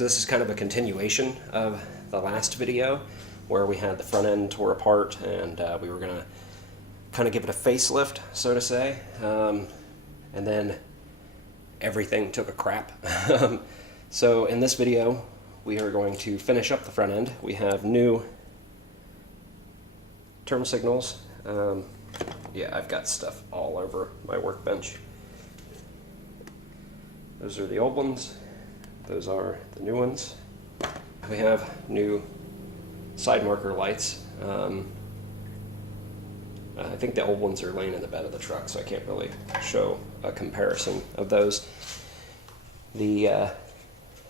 This is kind of a continuation of the last video where we had the front end tore apart and we were going to kind of give it a facelift, so to say, and then everything took a crap. So in this video we are going to finish up the front end. We have new turn signals. Yeah, I've got stuff all over my workbench. Those are the old ones. Those are the new ones. We have new side marker lights. I think the old ones are laying in the bed of the truck, so I can't really show a comparison of those. The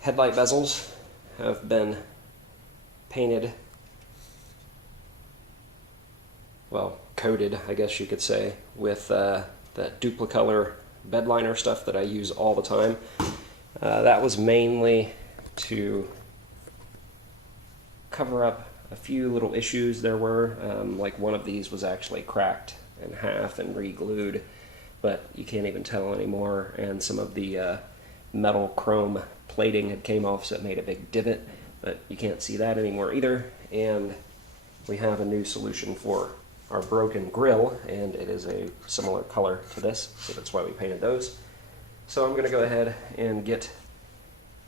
headlight bezels have been painted, well, coated, I guess you could say, with that duplicolor bed liner stuff that I use all the time. That was mainly to cover up a few little issues there were. Like one of these was actually cracked in half and re-glued, but you can't even tell anymore, and some of the metal chrome plating had came off, so it made a big divot, but you can't see that anymore either. And we have a new solution for our broken grill, and it is a similar color to this, so that's why we painted those. So I'm going to go ahead and get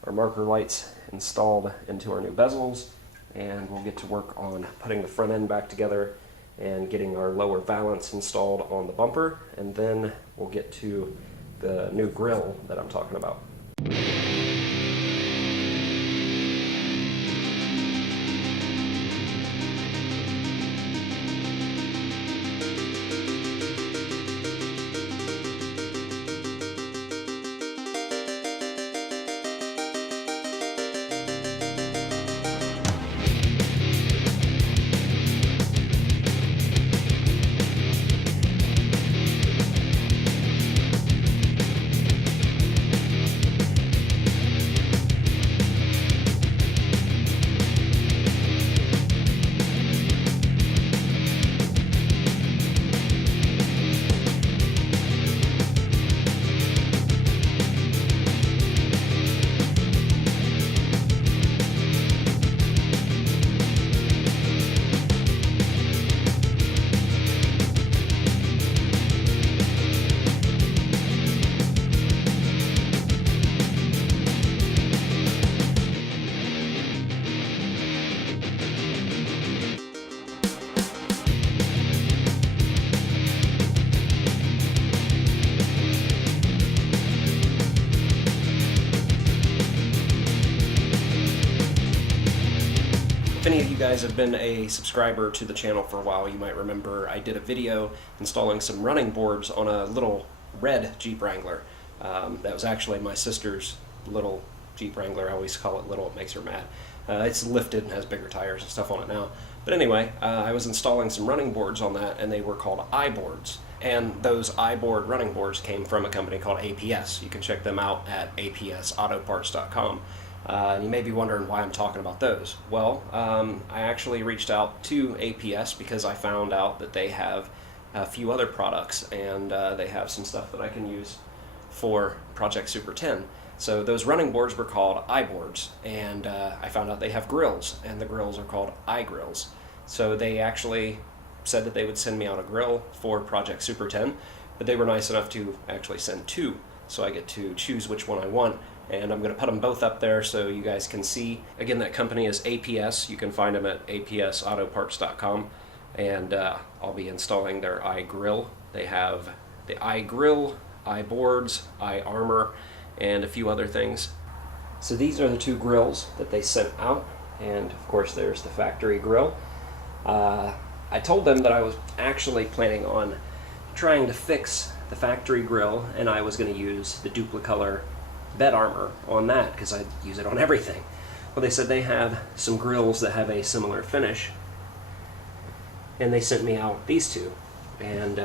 our marker lights installed into our new bezels, and we'll get to work on putting the front end back together and getting our lower valance installed on the bumper, and then we'll get to the new grill that I'm talking about. If any of you guys have been a subscriber to the channel for a while, you might remember I did a video installing some running boards on a little red Jeep Wrangler. That was actually my sister's little Jeep Wrangler. I always call it little, it makes her mad. It's lifted and has bigger tires and stuff on it now. But anyway, I was installing some running boards on that, and they were called iBoards. And those iBoard running boards came from a company called APS. You can check them out at apsautoparts.com. And you may be wondering why I'm talking about those. Well, I actually reached out to APS because I found out that they have a few other products, and they have some stuff that I can use for Project Super 10. So those running boards were called iBoards, and I found out they have grills, and the grills are called iGrills. So they actually said that they would send me out a grill for Project Super 10, but they were nice enough to actually send two, so I get to choose which one I want. And I'm going to put them both up there so you guys can see. Again, that company is APS. You can find them at apsautoparts.com. And I'll be installing their iGrill. They have the iGrill, iBoards, iArmor, and a few other things. So these are the two grills that they sent out. And of course there's the factory grill. I told them that I was actually planning on trying to fix the factory grill, and I was going to use the duplicolor bed armor on that because I use it on everything. Well, they said they have some grills that have a similar finish, and they sent me out these two, and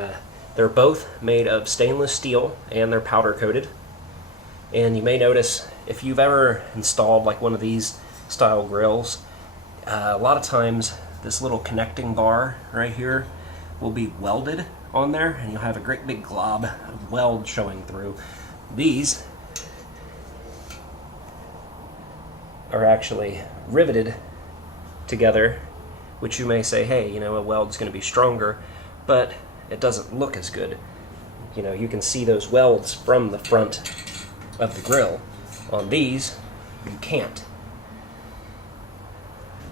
they're both made of stainless steel, and they're powder coated. And you may notice, if you've ever installed like one of these style grills, a lot of times this little connecting bar right here will be welded on there, and you'll have a great big glob of weld showing through. These are actually riveted together, which you may say, hey, you know, a weld's going to be stronger, but it doesn't look as good. You know, you can see those welds from the front of the grill. On these, you can't.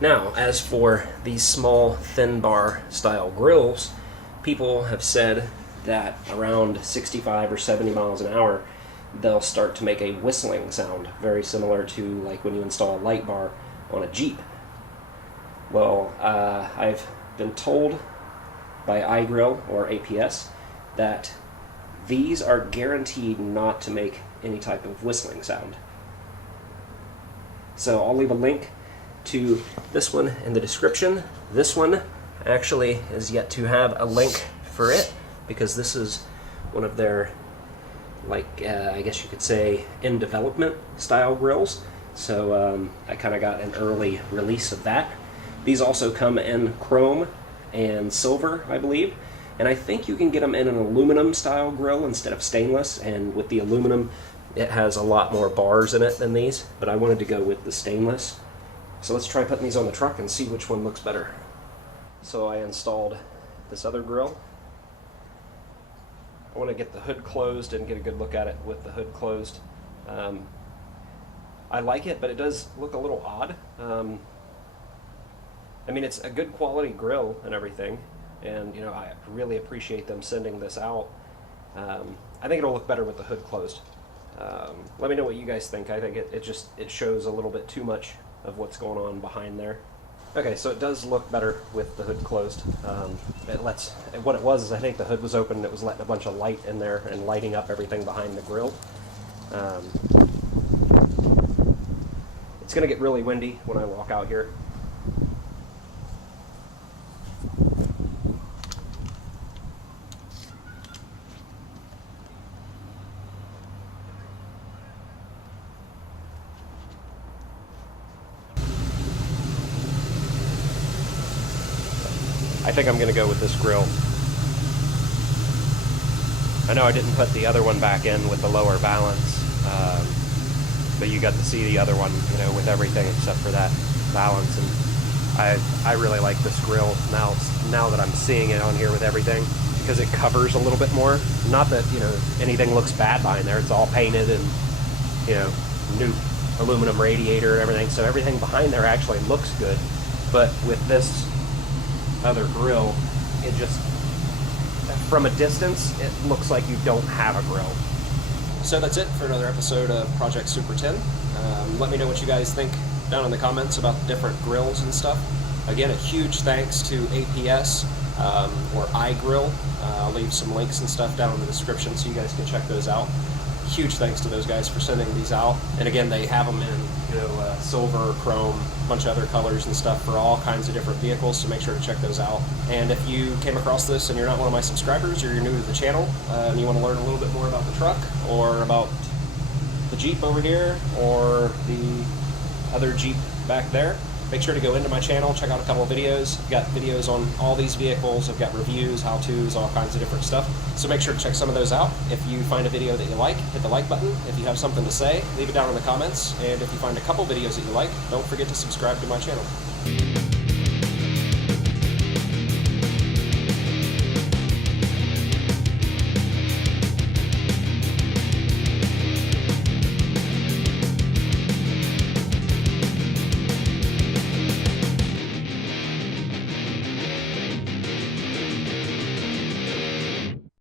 Now, as for these small thin bar style grills, people have said that around 65 or 70 miles an hour, they'll start to make a whistling sound, very similar to like when you install a light bar on a Jeep. Well, I've been told by iGrill or APS that these are guaranteed not to make any type of whistling sound. So I'll leave a link to this one in the description. This one actually is yet to have a link for it, because this is one of their, like, I guess you could say, in development style grills. So I kind of got an early release of that. These also come in chrome and silver, I believe. And I think you can get them in an aluminum style grill instead of stainless. And with the aluminum, it has a lot more bars in it than these. But I wanted to go with the stainless. So let's try putting these on the truck and see which one looks better. So I installed this other grill. I want to get the hood closed and get a good look at it with the hood closed. I like it, but it does look a little odd. I mean, it's a good quality grill and everything, and you know, I really appreciate them sending this out. I think it'll look better with the hood closed. Let me know what you guys think. I think it shows a little bit too much of what's going on behind there. Okay, so it does look better with the hood closed. What it was is, I think the hood was open and it was letting a bunch of light in there and lighting up everything behind the grill. It's gonna get really windy when I walk out here. I think I'm going to go with this grill. I know I didn't put the other one back in with the lower balance, but you got to see the other one, you know, with everything except for that balance. And I really like this grill now that I'm seeing it on here with everything, because it covers a little bit more. Not that, you know, anything looks bad behind there. It's all painted and, you know, new aluminum radiator and everything. So everything behind there actually looks good. But with this other grill, it just, from a distance, it looks like you don't have a grill. So that's it for another episode of Project Super 10. Let me know what you guys think down in the comments about the different grills and stuff. Again, a huge thanks to APS or iGrill. I'll leave some links and stuff down in the description so you guys can check those out. Huge thanks to those guys for sending these out. And again, they have them in, you know, silver, chrome, a bunch of other colors and stuff for all kinds of different vehicles, so make sure to check those out. And if you came across this and you're not one of my subscribers, or you're new to the channel, and you want to learn a little bit more about the truck, or about the Jeep over here, or the other Jeep back there, make sure to go into my channel, check out a couple of videos. I've got videos on all these vehicles. I've got reviews, how-tos, all kinds of different stuff. So make sure to check some of those out. If you find a video that you like, hit the like button. If you have something to say, leave it down in the comments. And if you find a couple videos that you like, don't forget to subscribe to my channel.